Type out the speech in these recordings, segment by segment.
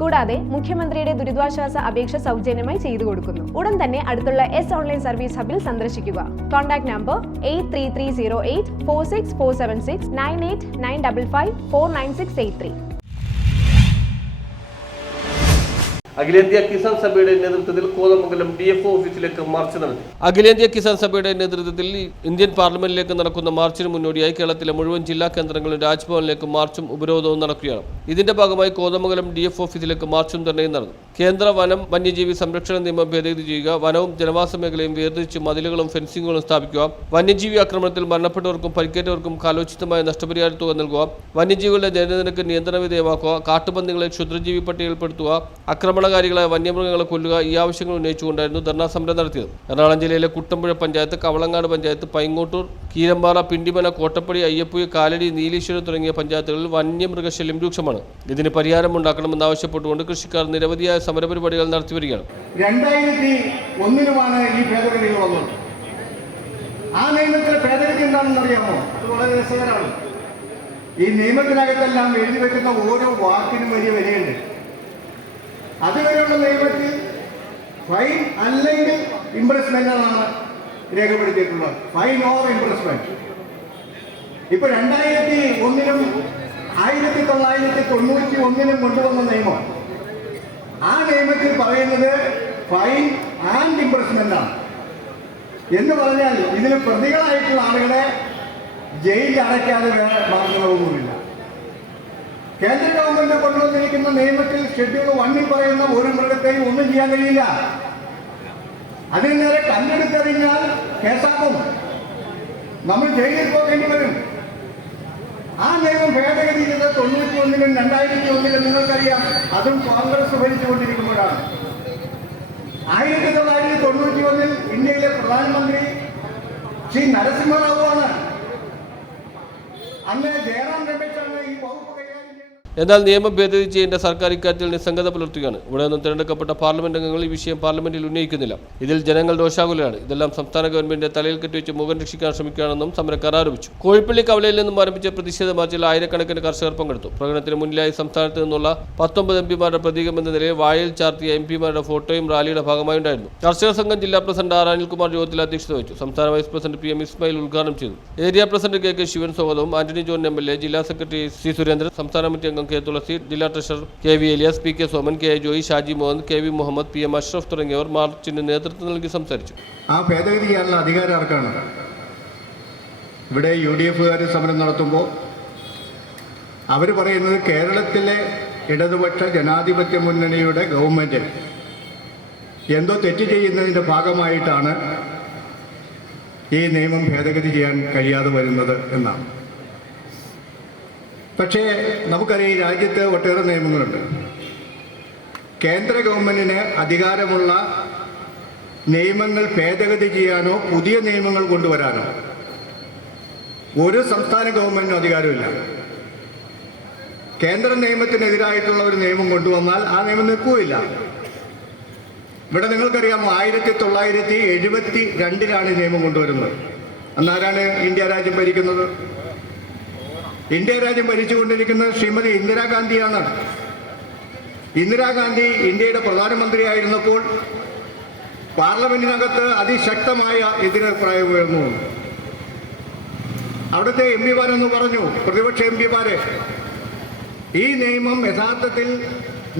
കൂടാതെ മുഖ്യമന്ത്രിയുടെ ദുരിതാശ്വാസ അപേക്ഷ സൗജന്യമായി ചെയ്തു കൊടുക്കുന്നു. ഉടൻ തന്നെ അടുത്തുള്ള എസ് ഓൺലൈൻ സർവീസ് ഹബിൽ സന്ദർശിക്കുക. Contact number eight three three zero eight four six four seven six nine eight nine double five four nine six eight three അഖിലേന്ത്യാ കിസാൻ സഭയുടെ നേതൃത്വത്തിൽ കോതമംഗലം ഡി എഫ് ഓഫീസിലേക്ക് മാർച്ച് നടത്തി. അഖിലേന്ത്യാ കിസാൻ സഭയുടെ നേതൃത്വത്തിൽ ഇന്ത്യൻ പാർലമെന്റിലേക്ക് നടക്കുന്ന മാർച്ചിന് മുന്നോടിയായി കേരളത്തിലെ മുഴുവൻ ജില്ലാ കേന്ദ്രങ്ങളും രാജ്ഭവനിലേക്ക് മാർച്ചും ഉപരോധവും നടക്കുകയാണ്. ഇതിന്റെ ഭാഗമായി കോതമംഗലം ഡി എഫ് ഓഫീസിലേക്ക് മാർച്ചും ധർണയും നടന്നു. കേന്ദ്ര വനം വന്യജീവി സംരക്ഷണ നിയമം ഭേദഗതി ചെയ്യുക വനവും ജനവാസ മേഖലയും വേർതിരിച്ച് മതിലുകളും ഫെൻസിങ്ങുകളും സ്ഥാപിക്കുക വന്യജീവി ആക്രമണത്തിൽ മരണപ്പെട്ടവർക്കും പരിക്കേറ്റവർക്കും കാലോചിതമായ നഷ്ടപരിഹാര തുക നൽകുക വന്യജീവികളുടെ ജനനിരക്ക് നിയന്ത്രണ വിധേയമാക്കുക കാട്ടുപന്നികളെ ക്ഷുദ്രജീവി പട്ടികയിൽപ്പെടുത്തുക ആക്രമണകാരികളായ വന്യമൃഗങ്ങളെ കൊല്ലുക ഈ ആവശ്യങ്ങൾ ഉന്നയിച്ചുകൊണ്ടായിരുന്നു ധർണാ സമരം നടത്തിയത്. എറണാകുളം ജില്ലയിലെ കുട്ടമ്പുഴ പഞ്ചായത്ത് കവളങ്ങാട് പഞ്ചായത്ത് പൈങ്ങോട്ടൂർ കീരമ്പാറ പിണ്ടിമന കോട്ടപ്പടി അയ്യപ്പുയ കാലടി നീലീശ്വരം തുടങ്ങിയ പഞ്ചായത്തുകളിൽ വന്യമൃഗശല്യം രൂക്ഷമാണ്. ഇതിന് പരിഹാരമുണ്ടാക്കണമെന്നാവശ്യപ്പെട്ടുകൊണ്ട് കൃഷിക്കാർ നിരവധിയായ സമരപരിപാടികൾ നടത്തിവരികയാണ് രണ്ടായിരത്തി ഒന്നിനുമാണ് ഈ ഭേദഗതികൾ വന്നത്. ആ നിയമത്തിലെ ഭേദഗതി എന്താണെന്ന് അറിയാമോ? അത് വളരെ രസകരമാണ്. ഈ നിയമത്തിനകത്തെല്ലാം എഴുതി വെക്കുന്ന ഓരോ വാക്കിനും വലിയ വിലയുണ്ട്. അതുവരെയുള്ള നിയമത്തിൽ ഫൈൻ അല്ലെങ്കിൽ ഇംപ്രസ്മെന്റ് എന്നാണ് രേഖപ്പെടുത്തിയിട്ടുള്ളത് ഫൈൻ ഓർ ഇംപ്രസ്മെന്റ് ഇപ്പൊ രണ്ടായിരത്തി ഒന്നിലും ആയിരത്തി തൊള്ളായിരത്തി തൊണ്ണൂറ്റി ഒന്നിലും കൊണ്ടുവന്ന നിയമം. ആ നിയമത്തിൽ പറയുന്നത് ഫൈൻ ആൻഡ് ഇംപ്രസ്മെന്റ് ആണ്. എന്ന് പറഞ്ഞാൽ ഇതിന് പ്രതികളായിട്ടുള്ള ആളുകളെ ജയിലിൽ അടയ്ക്കാതെ വേറെ മാർഗങ്ങളൊന്നുമില്ല കേന്ദ്ര ഗവൺമെന്റ് കൊണ്ടുവന്നിരിക്കുന്ന നിയമത്തിൽ ഷെഡ്യൂൾ വണ്ണിൽ പറയുന്ന ഒരു മൃഗത്തെയും ഒന്നും ചെയ്യാൻ കഴിയില്ല. അതിന് നേരെ കല്ലെടുത്തെറിഞ്ഞാൽ കേസാക്കും. നമ്മൾ ജയിലിൽ പോകേണ്ടി വരും ആ നിയമം ഭേദഗതി ചെയ്ത് തൊണ്ണൂറ്റി ഒന്നിലും രണ്ടായിരത്തി ഒന്നിലും നിങ്ങൾക്കറിയാം. അതും കോൺഗ്രസ് ഭരിച്ചുകൊണ്ടിരിക്കുമ്പോഴാണ്. ആയിരത്തി തൊള്ളായിരത്തി തൊണ്ണൂറ്റി ഒന്നിൽ ഇന്ത്യയിലെ പ്രധാനമന്ത്രി ശ്രീ നരസിംഹറാവു ആണ് അന്ന് ജയറാം രമേശാണ് ഈ എന്നാൽ നിയമം ഭേദഗതി ചെയ്യേണ്ട സർക്കാർ ഇക്കാര്യത്തിൽ നിസ്സംഗത പുലർത്തുകയാണ്. ഇവിടെ നിന്നും തിരഞ്ഞെടുക്കപ്പെട്ട പാർലമെന്റ് അംഗങ്ങൾ ഈ വിഷയം പാർലമെന്റിൽ ഉന്നയിക്കുന്നില്ല. ഇതിൽ ജനങ്ങൾ രോഷാകുലരാണ് ഇതെല്ലാം സംസ്ഥാന ഗവൺമെന്റിന്റെ തലയിൽ കെട്ടിവെച്ച് മുഖം രക്ഷിക്കാൻ ശ്രമിക്കുകയാണെന്നും സമരക്കാർ ആരോപിച്ചു. കോഴിപ്പള്ളി കവലയിൽ നിന്നും ആരംഭിച്ച പ്രതിഷേധ മാർച്ചിൽ ആയിരക്കണക്കിന് കർഷകർ പങ്കെടുത്തു. പ്രകടനത്തിന് മുന്നിലായി സംസ്ഥാനത്ത് നിന്നുള്ള പത്തൊമ്പത് എം പിമാരുടെ പ്രതീകം എന്ന നിലയിൽ വാഴയിൽ ചാർത്തിയ എം പിമാരുടെ ഫോട്ടോയും റാലിയുടെ ഭാഗമായി ഉണ്ടായിരുന്നു. കർഷക സംഘം ജില്ലാ പ്രസിഡന്റ് ആർ അനിൽകുമാർ യോഗത്തിൽ അധ്യക്ഷത വഹിച്ചു. സംസ്ഥാന vice president P M Ismail ഉദ്ഘാടനം ചെയ്തു. Area president K K Sivan സ്വാഗതവും Antony John M L A ജില്ലാ സെക്രട്ടറി സി സുരേന്ദ്രൻ സംസ്ഥാന കമ്മിറ്റി അംഗം കെ തുളസി ജില്ലാ treasurer K V Elias P K Soman K Joy Shaji Mohan K V Muhammad P M Ashraf തുടങ്ങിയവർ മാർച്ചിന് നേതൃത്വം നൽകി സംസാരിച്ചു. ആ ഭേദഗതി ചെയ്യാനുള്ള അധികാരം ആർക്കാണ്? ഇവിടെ യു ഡി എഫുകാർ സമരം നടത്തുമ്പോൾ അവർ പറയുന്നത് കേരളത്തിലെ ഇടതുപക്ഷ ജനാധിപത്യ മുന്നണിയുടെ ഗവൺമെന്റ് എന്തോ തെറ്റ് ചെയ്യുന്നതിന്റെ ഭാഗമായിട്ടാണ് ഈ നിയമം ഭേദഗതി ചെയ്യാൻ കഴിയാതെ വരുന്നത് എന്നാണ്. പക്ഷേ നമുക്കറിയാം ഈ രാജ്യത്ത് ഒട്ടേറെ നിയമങ്ങളുണ്ട്. കേന്ദ്ര ഗവൺമെന്റിന് അധികാരമുള്ള നിയമങ്ങൾ ഭേദഗതി ചെയ്യാനോ പുതിയ നിയമങ്ങൾ കൊണ്ടുവരാനോ ഒരു സംസ്ഥാന ഗവൺമെന്റിനും അധികാരമില്ല. കേന്ദ്ര നിയമത്തിനെതിരായിട്ടുള്ള ഒരു നിയമം കൊണ്ടുവന്നാൽ ആ നിയമം നിൽക്കുകയില്ല. ഇവിടെ നിങ്ങൾക്കറിയാം ആയിരത്തി തൊള്ളായിരത്തി എഴുപത്തി രണ്ടിലാണ് നിയമം കൊണ്ടുവരുന്നത്. അന്നാരാണ് ഇന്ത്യ രാജ്യം ഭരിക്കുന്നത്? ഇന്ത്യ രാജ്യം ഭരിച്ചുകൊണ്ടിരിക്കുന്ന ശ്രീമതി ഇന്ദിരാഗാന്ധിയാണ്. ഇന്ദിരാഗാന്ധി ഇന്ത്യയുടെ പ്രധാനമന്ത്രിയായിരുന്നപ്പോൾ പാർലമെന്റിനകത്ത് അതിശക്തമായ എതിരഭിപ്രായം ഉയർന്നു. അവിടുത്തെ എം പിമാരെന്ന് പറഞ്ഞു പ്രതിപക്ഷ എം പിമാരെ ഈ നിയമം യഥാർത്ഥത്തിൽ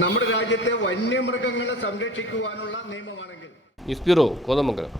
നമ്മുടെ രാജ്യത്തെ വന്യമൃഗങ്ങളെ സംരക്ഷിക്കുവാനുള്ള നിയമമാണെങ്കിൽ. ന്യൂസ് കോതമംഗലം.